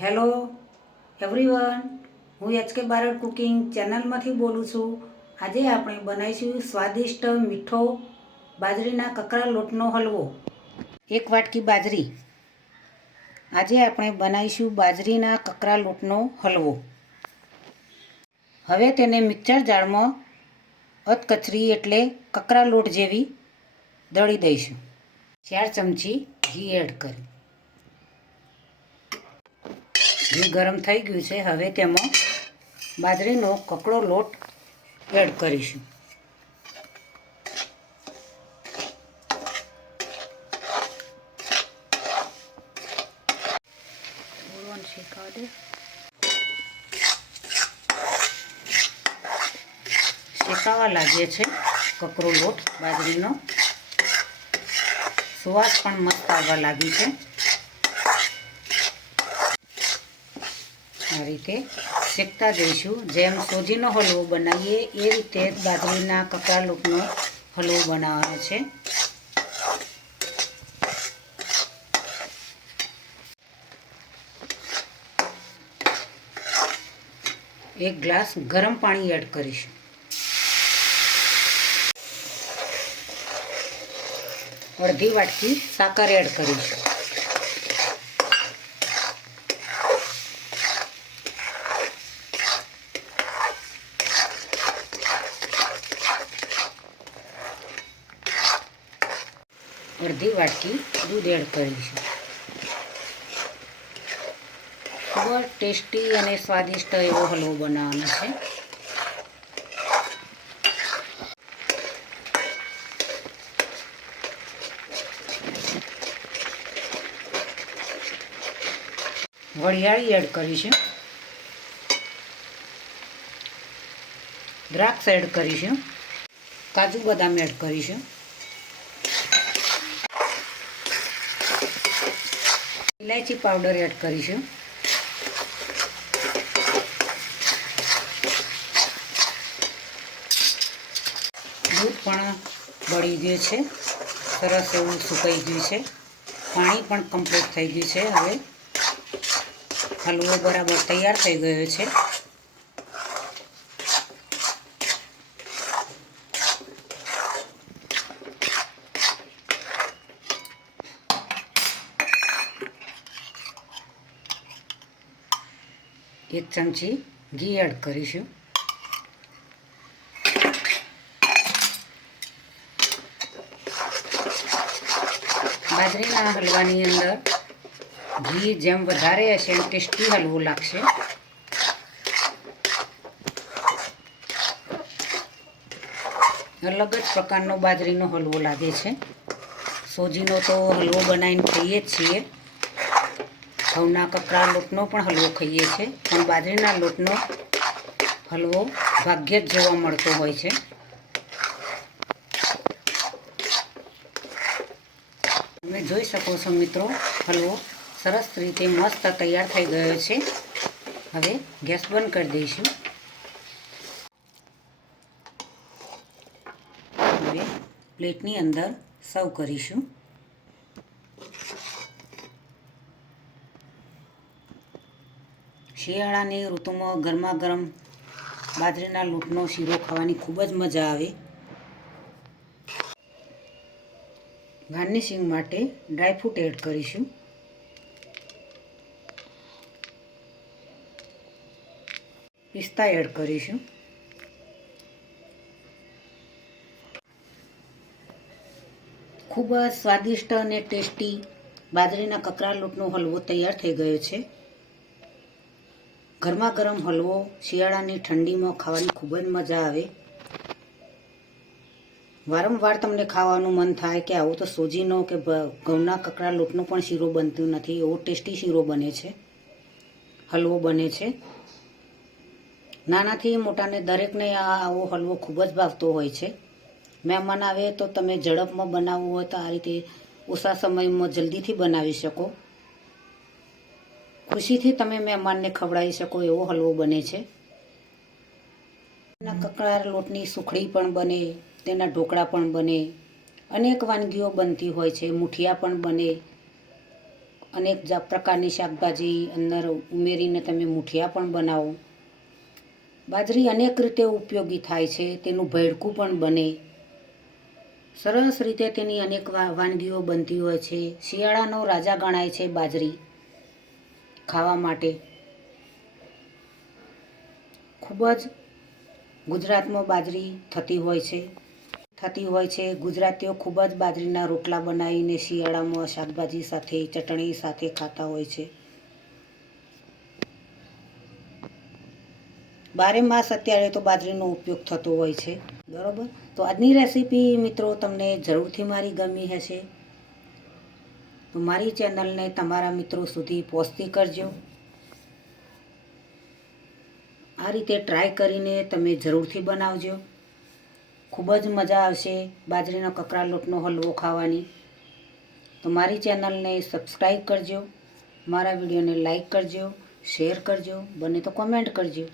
Hello everyone, હું HK Barad cooking ચેનલમાંથી બોલું છું। આજે આપણે બનાવીશું સ્વાદિષ્ટ મીઠો બાજરીના કકરા લોટનો હલવો। 1 વાટકી બાજરી। આજે આપણે બનાવીશું બાજરીના કકરા લોટનો હલવો। હવે તેને મિક્સર જારમાં અધકચરી એટલે કકરા લોટ જેવી દળી દઈશું। 4 ચમચી ઘી એડ કરી। ઘી ગરમ થઈ ગયું છે। હવે તેમાં બાજરીનો કકડો લોટ એડ કરીશું। શેકાવા લાગે છે કકરો લોટ બાજરીનો। સુવાસ પણ મસ્ત આવવા લાગી છે। આ રીતે શેકતા જઈશું। જેમ સોજીનો હલવો બનાવીએ એ રીતે બાજરીના કકરા લોટનો હલવો બનાવવાનો છે। એક ગ્લાસ ગરમ પાણી એડ કરીશું। અડધી વાટકી સાકર એડ કરીશું। અડધી વાટકી દૂધ એડ કરીશું। ખૂબ જ ટેસ્ટી અને સ્વાદિષ્ટ એવો હલવો બનાવવાનો છે। વરિયાળી એડ કરીશું। દ્રાક્ષ એડ કરીશું। કાજુ બદામ એડ કરીશું। ઇલાયચી પાવડર એડ કરીશું। દૂધ પણ બળી ગયું છે, સરસ એવું સુકાઈ ગયું છે। પાણી પણ કમ્પ્લીટ થઈ ગયું છે। હવે હલવો બરાબર તૈયાર થઈ ગયો છે। એક ચમચી ઘી એડ કરીશું। બાજરીના હલવાની અંદર ઘી જેમ વધારે હશે એમ ટેસ્ટી હલવો લાગશે। અલગ જ પ્રકારનો બાજરીનો હલવો લાગે છે। સોજીનો તો હલવો બનાવીને ખાઈએ જ છીએ, ઘઉંના કકરા લોટનો પણ હલવો ખાઈએ છીએ, પણ બાજરીના લોટનો હલવો ભાગ્યે જ જોવા મળતો હોય છે। તમે જોઈ શકો છો મિત્રો, હલવો સરસ રીતે મસ્ત તૈયાર થઈ ગયો છે। હવે ગેસ બંધ કરી દઈશું। હવે પ્લેટની અંદર સર્વ કરીશું। શિયાળાની ઋતુમાં ગરમા ગરમ બાજરીના લોટનો શીરો ખાવાની ખૂબ જ મજા આવે। ગાર્નિશિંગ માટે ડ્રાયફ્રૂટ એડ કરીશું। પિસ્તા એડ કરીશું। ખૂબ જ સ્વાદિષ્ટ અને ટેસ્ટી બાજરીના કકરા લોટનો હલવો તૈયાર થઈ ગયો છે। ગરમા ગરમ હલવો શિયાળાની ઠંડીમાં ખાવાની ખૂબ જ મજા આવે। વારંવાર તમને ખાવાનું મન થાય કે આવો તો સોજીનો કે ઘઉંના કકરા લોટનો પણ શીરો બનતું નથી, એવો ટેસ્ટી શીરો બને છે, હલવો બને છે। નાનાથી મોટાને દરેકને આવો હલવો ખૂબ જ ભાવતો હોય છે। મહેમાન આવે તો તમે ઝડપમાં બનાવવું હોય તો આ રીતે ઓછા સમયમાં જલ્દીથી બનાવી શકો, ખુશીથી તમે મહેમાનને ખવડાવી શકો એવો હલવો બને છે। કકરા લોટની સુખડી પણ બને, તેના ઢોકળા પણ બને, અનેક વાનગીઓ બનતી હોય છે, મુઠિયા પણ બને, અનેક પ્રકારની શાકભાજી અંદર ઉમેરીને તમે મુઠિયા પણ બનાવો. બાજરી અનેક રીતે ઉપયોગી થાય છે. તેનું ભેળકું પણ બને. સરસ રીતે તેની અનેક વાનગીઓ બનતી હોય છે. શિયાળાનો રાજા ગણાય છે બાજરી ખાવા માટે. ખૂબ જ ગુજરાતમાં બાજરી થતી હોય છે. ગુજરાતીઓ ખૂબ જ બાજરીના રોટલા બનાવીને શિયાળામાં શાકભાજી સાથે ચટણી સાથે ખાતા હોય છે. બારે માસ અત્યારે તો બાજરીનો ઉપયોગ થતો હોય છે. બરાબર, તો આજની રેસીપી મિત્રો તમને જરૂરથી મારી ગમી હશે. તો મારી ચેનલને તમારા મિત્રો સુધી પહોંચતી કરજો. આ રીતે ટ્રાય કરીને તમે જરૂરથી બનાવજો. ખૂબ જ મજા આવશે બાજરીના કકરા લોટનો હલવો ખાવાની. તો મારી ચેનલને સબસ્ક્રાઈબ કરજો. મારા વિડીયોને લાઈક કરજો, શેર કરજો, બને તો કોમેન્ટ કરજો.